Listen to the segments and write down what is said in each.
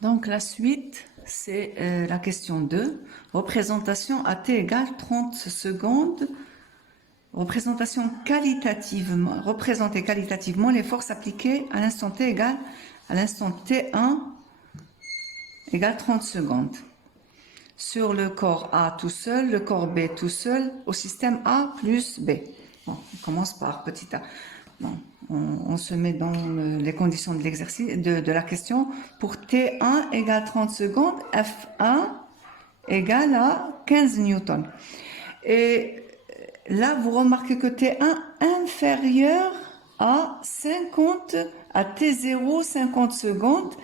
Donc la suite, c'est la question 2. Représentation à t égale 30 secondes. Représentation qualitativement, représenter qualitativement les forces appliquées à l'instant t égale à l'instant t1 égale 30 secondes. Sur le corps A tout seul, le corps B tout seul, au système A plus B. Bon, on commence par petit a. Bon, on se met dans les conditions de l'exercice, de la question. Pour T1 égale 30 secondes, F1 égale à 15 newtons. Et là, vous remarquez que T1 inférieur à 50, à T0, 50 secondes.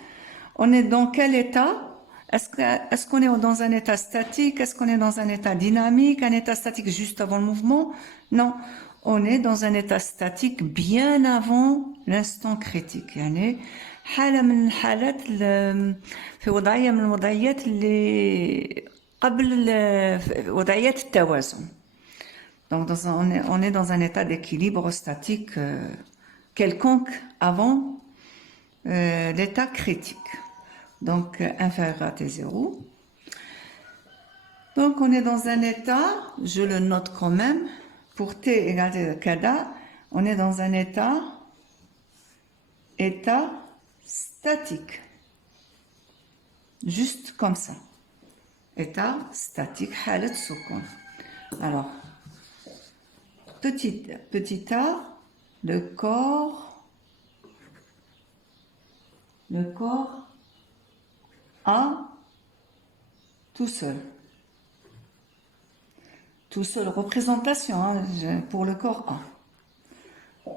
On est dans quel état? Est-ce qu'on est dans un état statique? Est-ce qu'on est dans un état dynamique? Un état statique juste avant le mouvement? Non. On est dans un état statique bien avant l'instant critique. يعني حالة من الحالات في وضعية من الوضعيات اللي قبل وضعيات التوازن. Donc on est dans un état d'équilibre statique quelconque avant l'état critique. Donc inférieur à T0. Donc on est dans un état, je le note quand même, pour T égale Kada, on est dans un état statique. Juste comme ça. État statique, halat soukoun. Alors, petit a, le corps A tout seul. Tout seul, représentation hein, pour le corps A.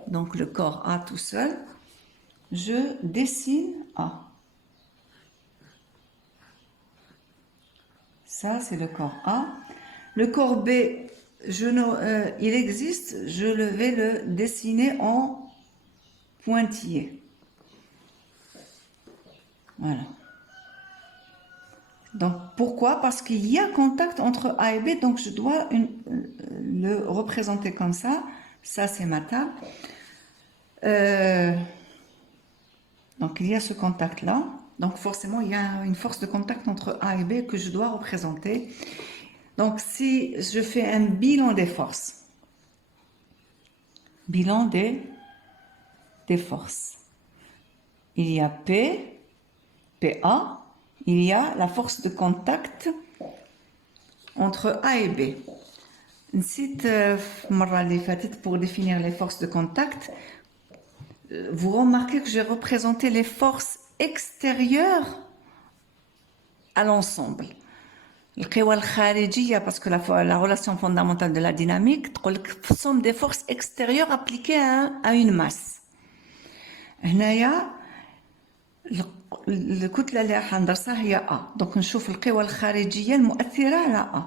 Donc le corps A tout seul, je dessine A. Ça, c'est le corps A. Le corps B, il existe, je vais le dessiner en pointillé. Voilà. Donc, pourquoi? Parce qu'il y a contact entre A et B, donc je dois le représenter comme ça. Ça, c'est ma table. Donc, il y a ce contact-là. Donc, forcément, il y a une force de contact entre A et B que je dois représenter. Donc, si je fais un bilan des forces, bilan des forces, il y a P, PA, il y a la force de contact entre A et B. Nsit pour définir les forces de contact, vous remarquez que j'ai représenté les forces extérieures à l'ensemble. Parce que la relation fondamentale de la dynamique, somme des forces extérieures appliquées à une masse. الكتلة اللي راح ندرسها هي A. Donc نشوف القوى الخارجية المؤثرة على A.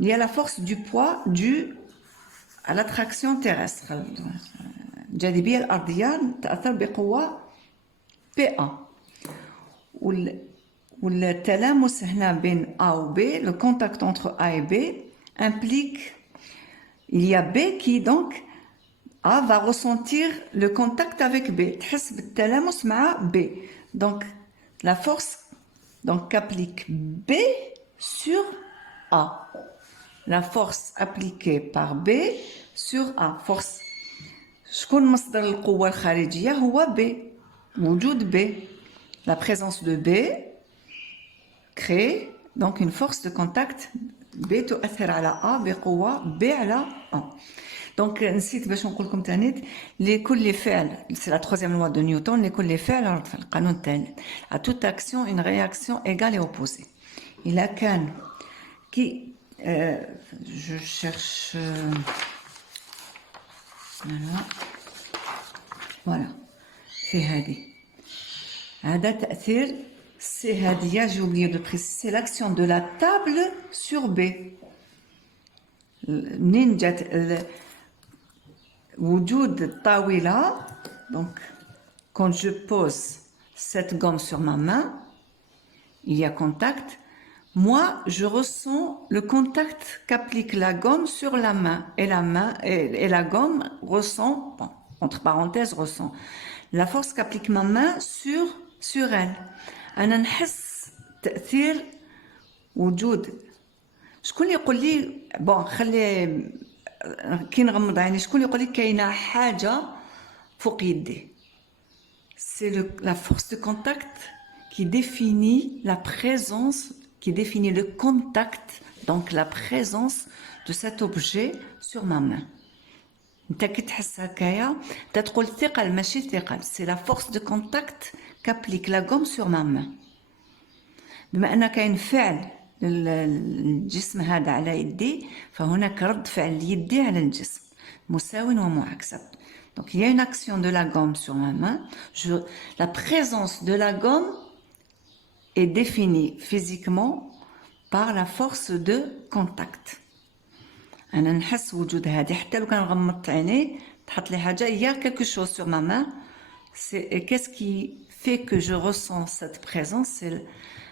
Il y a la force du poids due à l'attraction terrestre. الجاذبية الأرضية تأثر بقوة PA. والتلامس هنا بين A و B, le contact entre A et B implique, il y a B qui donc A va ressentir le contact avec B. تحس بالتلامس مع B. Donc la force qu'applique B sur A. La force appliquée par B sur A. Force. شكون مصدر القوة الخارجية هو B. وجود B. La présence de B crée donc une force de contact B تؤثر على A بقوة B على A. Donc نسيت باش نقول لكم ثاني لكل فعل c'est la troisième loi de Newton لكل فعل في القانون الثالث à toute action une réaction égale et opposée. إلا كان كي je cherche voilà في هذه هذا تأثير c'est هذه j'ai oublié de préciser c'est l'action de la table sur B. منين جات وجود الطاولة donc quand je pose cette gomme sur ma main il y a contact. Moi je ressens le contact qu'applique la gomme sur la main et la gomme ressent, bon, entre parenthèses ressent la force qu'applique ma main sur elle. أنا نحس تأثير وجود. شكون اللي يقول لي بون خلي كي نغمض عيني شكون اللي يقول لي كاينه حاجه فوق يدي؟ C'est la force de contact qui définit la présence, qui définit le contact, donc la présence de cet objet sur ma main. انت كي تحس هكايا تقول ثقل ماشي ثقل. C'est la force de contact qu'applique la gomme sur ma main. بما ان كاين فعل الجسم هذا على يدي فهناك رد فعل ليدي على الجسم مساو ومعاكسة. Donc il y a une action de la gomme sur ma main. La présence de la gomme est définie physiquement par la force de contact. أنا نحس وجود هذه حتى لو كان غمضت عيني تحط لي حاجة il y a quelque chose sur ma main. Et qu'est-ce qui fait que je ressens cette présence? C'est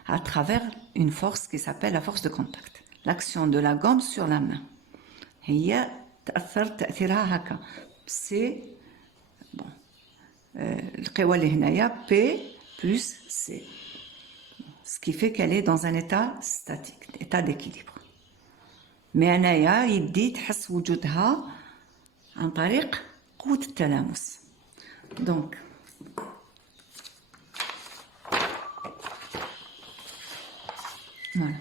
à travers une force qui s'appelle la force de contact. L'action de la gomme sur la main. هي تأثر تأثيرها هكا. C'est bon. القوى اللي هنايا P plus C. Ce qui fait qu'elle est dans un état statique, état d'équilibre. Mais أنايا يدي تحس وجودها عن طريق قوة التلامس. Donc voilà.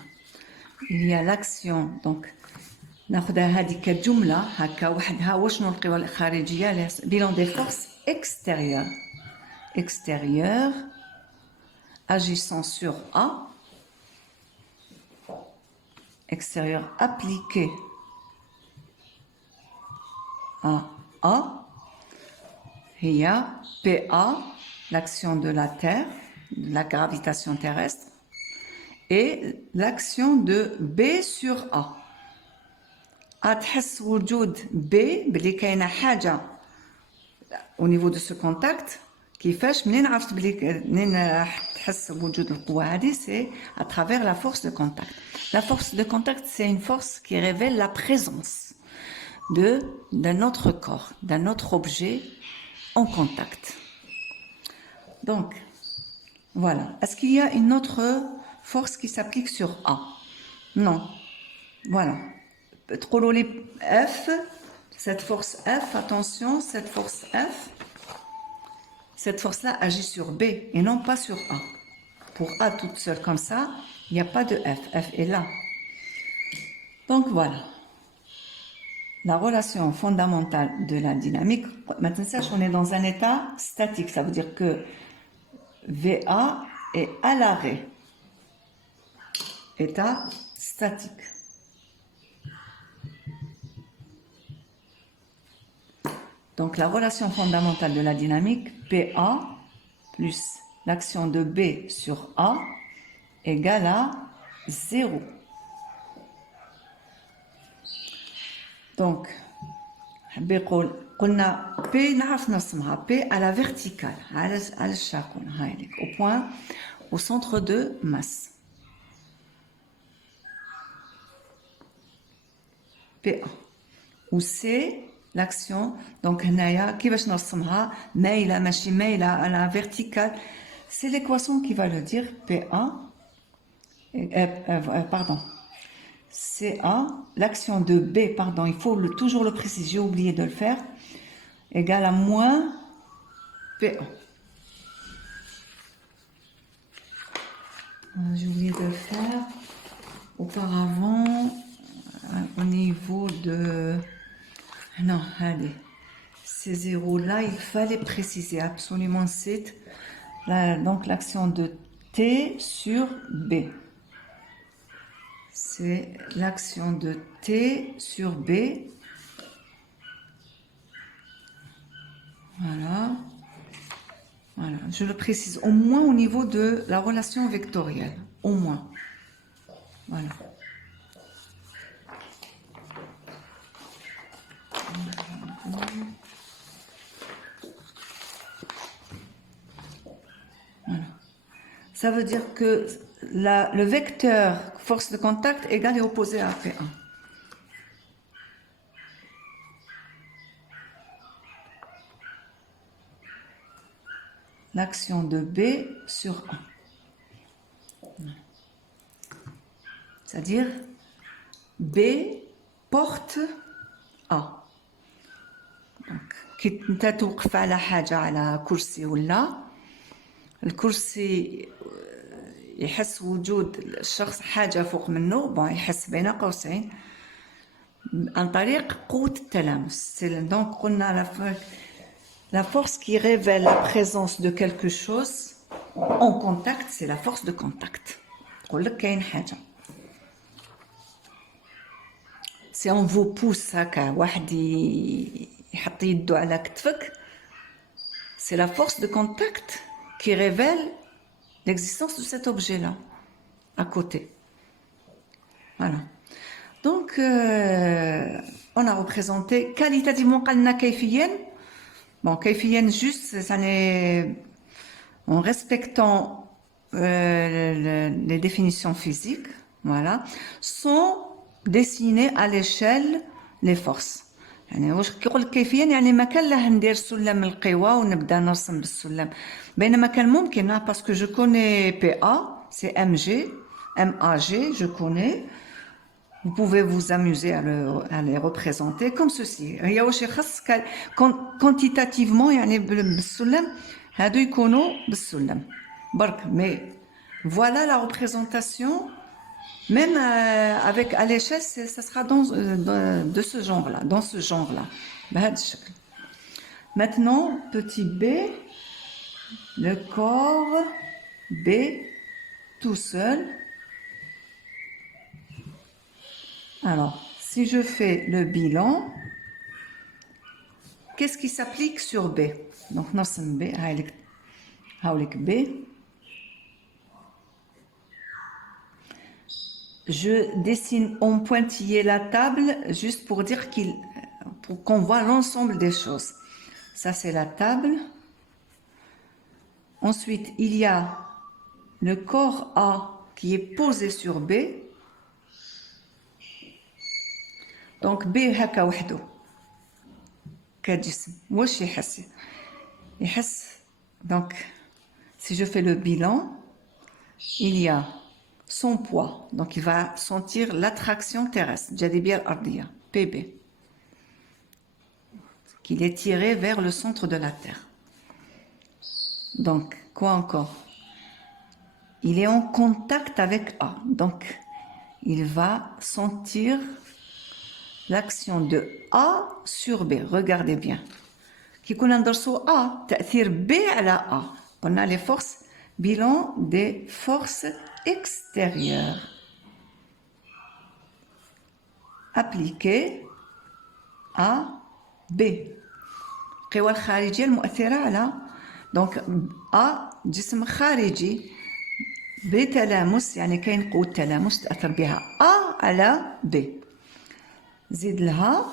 Il y a l'action. Donc ناخذها هذه كجملة هكا وحدها. وشنو القوى الخارجية؟ bilan des forces extérieures. Extérieures agissant sur A. Extérieur appliqué à A. Il y a PA, l'action de la Terre, de la gravitation terrestre, et l'action de B sur A. تحس وجود B بلي كاينه حاجه au niveau de ce contact. كيفاش منين عرفت بلي منين تحس بوجود القوه هذه؟ c'est à travers la force de contact. La force de contact, c'est une force qui révèle la présence d'un autre corps, d'un autre objet en contact. Donc, voilà. Est-ce qu'il y a une autre force qui s'applique sur A? Non. Voilà. تقولوا لي F, cette force F, attention, cette force F, cette force-là agit sur B et non pas sur A. Pour A toute seule comme ça, il n'y a pas de F. F est là. Donc voilà. La relation fondamentale de la dynamique. Maintenant, sache qu'on est dans un état statique. Ça veut dire que VA est à l'arrêt. État statique. Donc la relation fondamentale de la dynamique, PA plus l'action de B sur A égale à 0. Donc, قلنا P نعرف نرسمها P à la verticale, على الشاكون هاي au point, au centre de masse. PA. Ou C, l'action, donc هنايا كيفاش نرسمها مايلة ماشي مايلة à la verticale. C'est l'équation qui va le dire. PA, pardon. CA, l'action de B, pardon, il faut toujours le préciser, j'ai oublié de le faire, égale à moins PA. J'ai oublié de le faire auparavant au niveau de... Non, allez, ces zéros-là, il fallait préciser absolument donc l'action de T sur B. C'est l'action de T sur B. Voilà. Voilà. Je le précise au moins au niveau de la relation vectorielle. Au moins. Voilà. Voilà. Ça veut dire que le vecteur force de contact égal et opposé à P1. L'action de B sur A. C'est-à-dire B porte A. Donc, كي انت توقف على حاجة على كرسي ولا الكرسي يحس وجود الشخص حاجة فوق منه يحس بين قوسين عن طريق قوة التلامس. Donc قلنا la force qui révèle la présence de quelque chose en contact, c'est la force de contact. نقول لك كاين حاجة. Si on vous pousse هكا واحد يحط يدو على كتفك, c'est la force de contact qui révèle l'existence de cet objet-là à côté. Voilà. Donc, on a représenté qualitativement قالنا كيفيا. Bon, كيفيا juste, ça n'est en respectant les définitions physiques, voilà, sans dessiner à l'échelle les forces. يعني واش كيقول لك كيفيا يعني ما كان له ندير سلم القوى ونبدا نرسم بالسلم بينما كان ممكن باسكو جو كوني بي ا سي ام جي ام ا جي je connais. Vous pouvez vous amuser à les représenter comme ceci. هي واش يخص quantitativement يعني بالسلم هادو يكونوا بالسلم برك. Mais voilà la représentation. Même avec à l'échelle, ça sera de ce genre-là, dans ce genre-là. Maintenant, petit b, le corps B tout seul. Alors, si je fais le bilan, qu'est-ce qui s'applique sur B? Donc, نرسم B, هاولك B. Je dessine en pointillé la table juste pour dire pour qu'on voit l'ensemble des choses. Ça, c'est la table. Ensuite, il y a le corps A qui est posé sur B. Donc, B هكا وحده كجسم. واش يحس؟ يحس. Donc, si je fais le bilan, il y a son poids, donc il va sentir l'attraction terrestre, Jadibia Ardia, PB, qu'il est tiré vers le centre de la Terre. Donc, quoi encore? Il est en contact avec A, donc il va sentir l'action de A sur B. Regardez bien. Qui connaît A, تأثير B على A. On a les forces, bilan des forces extérieures appliquées à B. القوى الخارجية المؤثرة على donc A جسم خارجي بتلامس يعني كاين قوة تلامس تأثر بها A على B. زيد لها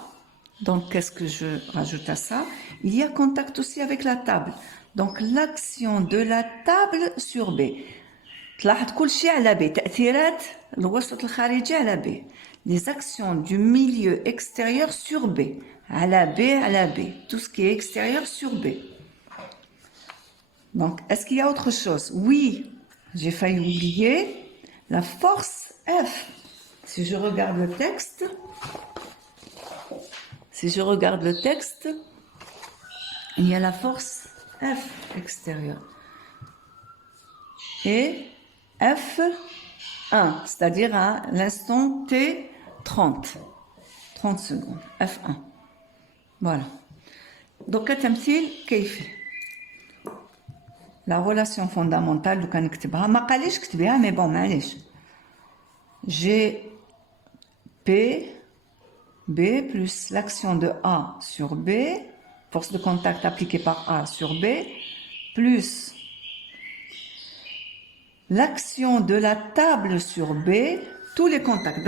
donc qu'est-ce que je rajoute à ça? Il y a contact aussi avec la table. Donc l'action de la table sur B. تلاحظ كل شيء على B. تأثيرات الوسط الخارجي على B. Les actions du milieu extérieur sur B. على B. Tout ce qui est extérieur sur B. Donc, est-ce qu'il y a autre chose? Oui, j'ai failli oublier la force F. Si je regarde le texte, il y a la force F extérieure. Et F1, c'est-à-dire à l'instant T 30 secondes, F1. Voilà. Donc, التمثيل كيفي. La relation fondamentale لو كان نكتبها ما قاليش كتبيها mais bon معليش. G B plus l'action de A sur B, force de contact appliquée par A sur B, plus l'action de la table sur B, tous les contacts,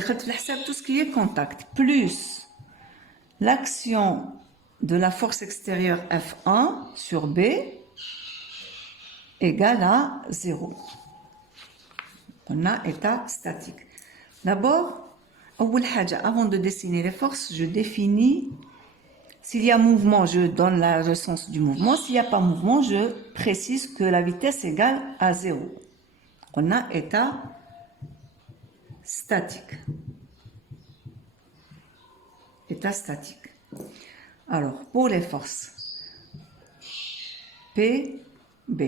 tout ce qui est contact, plus l'action de la force extérieure F1 sur B égale à 0. On a état statique. D'abord, avant de dessiner les forces, je définis. S'il y a mouvement, je donne le sens du mouvement. S'il n'y a pas mouvement, je précise que la vitesse égale à 0. On a état statique. État statique. Alors, pour les forces, P, B.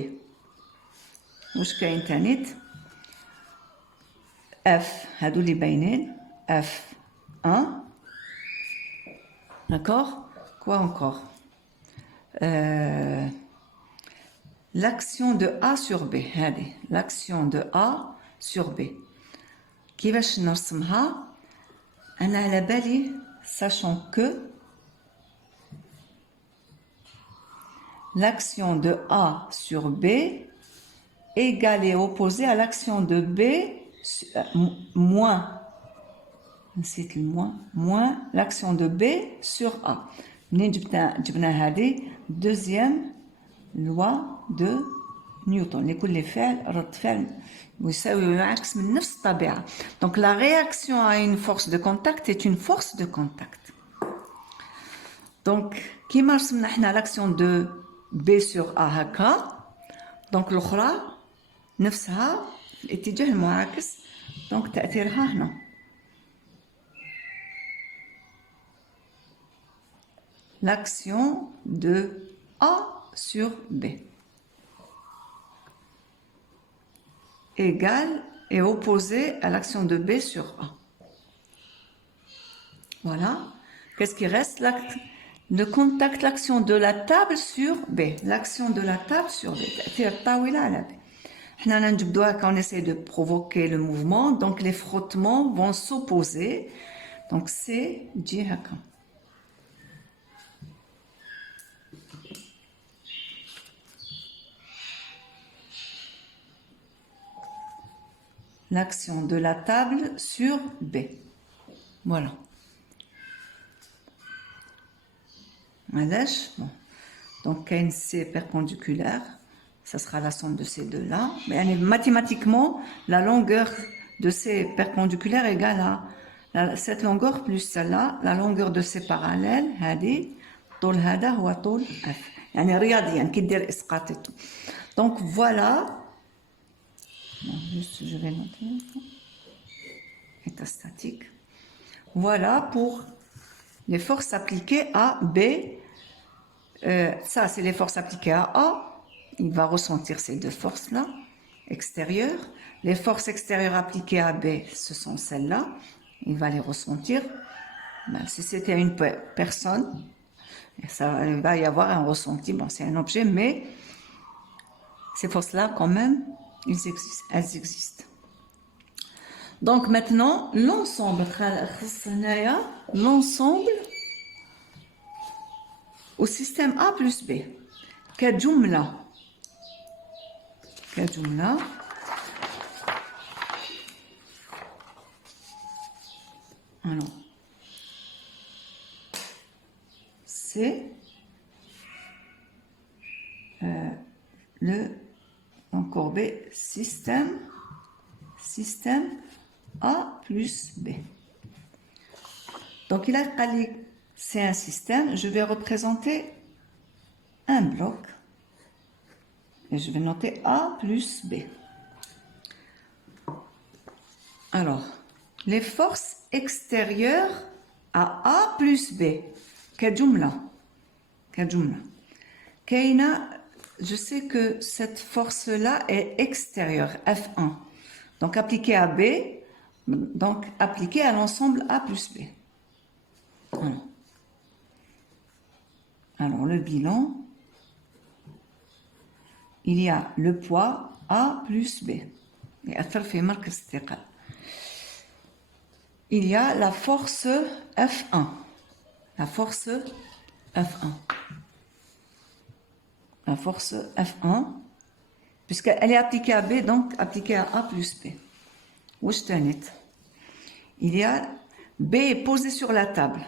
واش كاين تانيت F هادو اللي باينين F1. D'accord? Quoi encore? L'action de A sur B. Allez, l'action de A sur B. كيفاش نرسمها؟ أنا على بالي sachant que l'action de A sur B égale et opposée à l'action de B moins, c'est le moins l'action de B sur A. Deuxième loi de Newton. Donc la réaction à une force de contact est une force de contact. Donc, qui marche l'action de B sur A هكا. Donc الأخرى نفسها الاتجاه المعاكس. Donc تأثيرها هنا. L'action de A sur B égale et opposée à l'action de B sur A. Voilà. Qu'est-ce qui reste? Le contact, l'action de la table sur B. L'action de la table sur B. Quand on essaie de provoquer le mouvement, donc les frottements vont s'opposer. Donc c'est Jihaka. L'action de la table sur B. Voilà. Bon. Donc, C perpendiculaire, ça sera la somme de ces deux-là. Mais mathématiquement, la longueur de ces perpendiculaires égale à cette longueur plus celle-là, la longueur de ces parallèles, donc voilà. Bon, juste, je vais noter. État statique. Voilà pour les forces appliquées à B. Ça, c'est les forces appliquées à A. Il va ressentir ces deux forces-là, extérieures. Les forces extérieures appliquées à B, ce sont celles-là. Il va les ressentir. Ben, si c'était une personne, ça, il va y avoir un ressenti. Bon, c'est un objet, mais ces forces-là, quand même, elles existent. Donc maintenant, l'ensemble au système A plus B. كجملة. Alors, c'est le encore B, système A plus B. Donc, il a fallu, c'est un système. Je vais représenter un bloc et je vais noter A plus B. Alors, les forces extérieures à A plus B. كجملة. Je sais que cette force-là est extérieure, F1. Donc, appliquée à B, donc appliquée à l'ensemble A plus B. Voilà. Alors, le bilan, il y a le poids A plus B. Il y a la force F1. La force F1, puisqu'elle est appliquée à B, donc appliquée à A plus B. Il y a B est posé sur la table.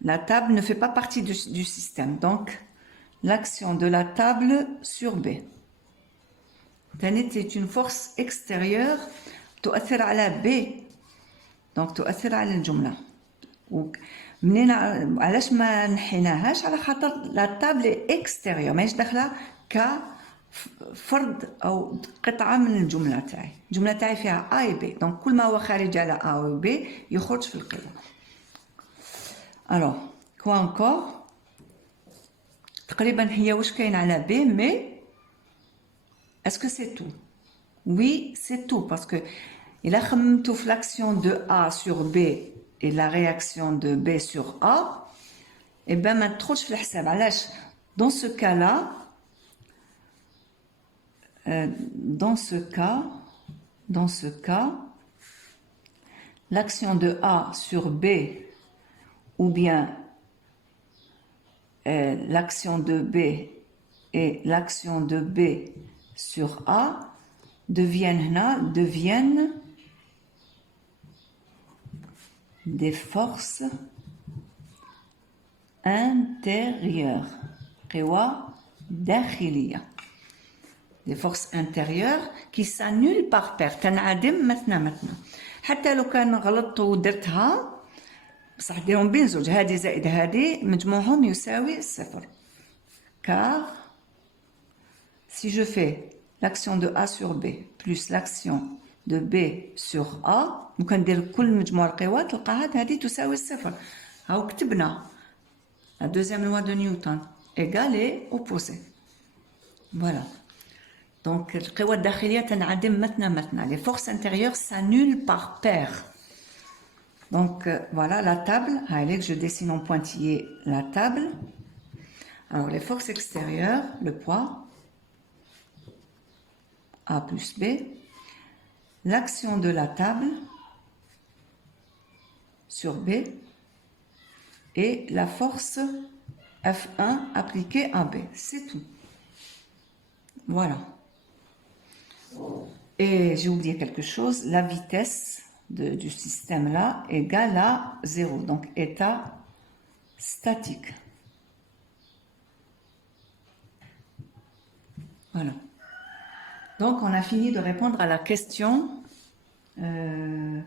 La table ne fait pas partie du système, donc l'action de la table sur B. C'est une force extérieure تؤثر على B, donc تؤثر على الجملة. منين علاش ما نحيناهاش؟ على خاطر لا تابل اكستيريور ماهيش داخله فرد أو قطعة من الجملة تاعي. الجملة تاعي فيها A et B. Donc كل ما هو خارج على A و B يخرج في القوة. Alors, quoi encore? تقريبا هي واش كاين على B, mais est-ce que c'est tout? Oui, c'est tout, parce que il a خممتو في l'action de A sur B et la réaction de B sur A, et ben ما تدخلش في الحساب. علاش؟ Dans ce cas-là, dans ce cas, l'action de A sur B ou bien l'action de B et l'action de B sur A deviennent des forces intérieures. Des forces intérieures qui s'annulent par paire. تنعدم مثنى. حتى لو كان غلطت ودرتها بصح ديرهم بين زوج، هذه زائد هذه مجموعهم يساوي صفر. Car si je fais l'action de A sur B plus l'action de B sur A وكندير كل مجموع القوى تلقاها هذه تساوي الصفر. هاو كتبنا la deuxième loi de Newton égale et opposé. Voilà. Donc القوى الداخلية تنعدم مثنى. Les forces intérieures s'annulent par paire. Donc voilà la table. Allez, je dessine en pointillé la table. Alors les forces extérieures, le poids A plus B, l'action de la table sur B et la force F1 appliquée à B. C'est tout. Voilà. Et j'ai oublié quelque chose, la vitesse du système là égale à 0, donc état statique. Voilà. Donc on a fini de répondre à la question 2.